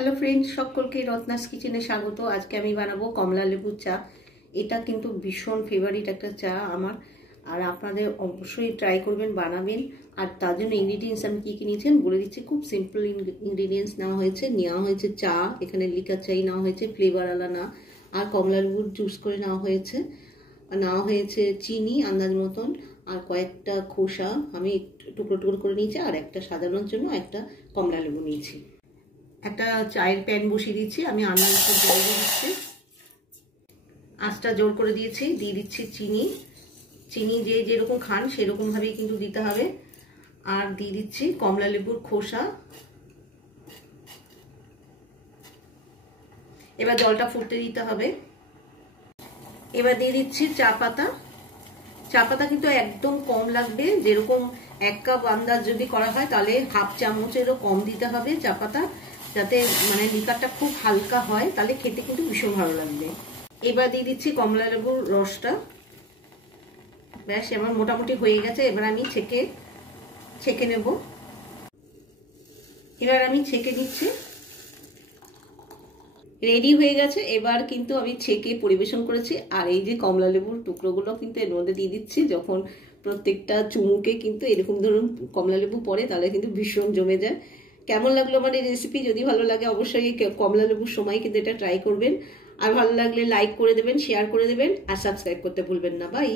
Hello friends, সকলকে রত্নাস কিচেনে স্বাগত। আজকে আমি বানাবো কমলা লেবুর চা। এটা কিন্তু ভীষণ ফেভারিট একটা চা আমার, আর আপনাদের অবশ্যই ট্রাই করবেন, বানাবেন। আর তার জন্য ইনগ্রিডিয়েন্টস আমি কী কী নিয়েছি আমি বলে দিচ্ছি। খুব সিম্পল ইনগ্রিডিয়েন্টস নেওয়া হয়েছে চা, এখানে লিকার চাই নেওয়া হয়েছে, ফ্লেভার আলা না, আর কমলা লেবুর জুস করে নেওয়া হয়েছে চিনি আন্দাজ মতন, আর কয়েকটা খোসা আমি টুকরো টুকরো করে নিয়েছি, আর একটা সাজানোর জন্য একটা কমলা লেবু নিয়েছি। একটা চায়ের প্যান বসিয়ে দিচ্ছি, আমি আন্দাজ জল দিয়ে দিচ্ছি, আঁচটা জোর করে দিয়েছি। দিয়ে দিচ্ছি চিনি যে যেরকম খান সেরকমভাবেই কিন্তু দিতে হবে। আর দিয়ে দিচ্ছি কমলা লেবুর খোসা। এবার জলটা ফুটতে দিতে হবে। এবার দিয়ে দিচ্ছি চা পাতা কিন্তু একদম কম লাগবে, যেরকম 1 কাপ আন্দাজ যদি করা হয় তাহলে হাফ চামচেরও কম দিতে হবে চা পাতা, যাতে মানে লিকারটা খুব হালকা হয়, তাহলে খেতে কিন্তু ভীষণ ভালো লাগবে। এবার দিয়ে দিচ্ছি কমলা লেবুর রসটা। ব্যাস, আমার মোটামুটি হয়ে গেছে। এবার আমি ছেঁকে নেব। এবার আমি ছেঁকে নিচ্ছি, রেডি হয়ে গেছে। এবার কিন্তু আমি ছেঁকে পরিবেশন করেছি। আর এই যে কমলা লেবুর টুকরোগুলো কিন্তু এর মধ্যে দিয়ে দিচ্ছি। যখন প্রত্যেকটা চুমুকে কিন্তু এরকম ধরুন কমলা লেবু পড়ে, তাহলে কিন্তু ভীষণ জমে যায়। কেমন লাগলো আমার এই রেসিপি? যদি ভালো লাগে অবশ্যই কমলা লেবুর সময় কিন্তু এটা ট্রাই করবেন। আর ভালো লাগলে লাইক করে দেবেন, শেয়ার করে দেবেন, আর সাবস্ক্রাইব করতে ভুলবেন না। বাই।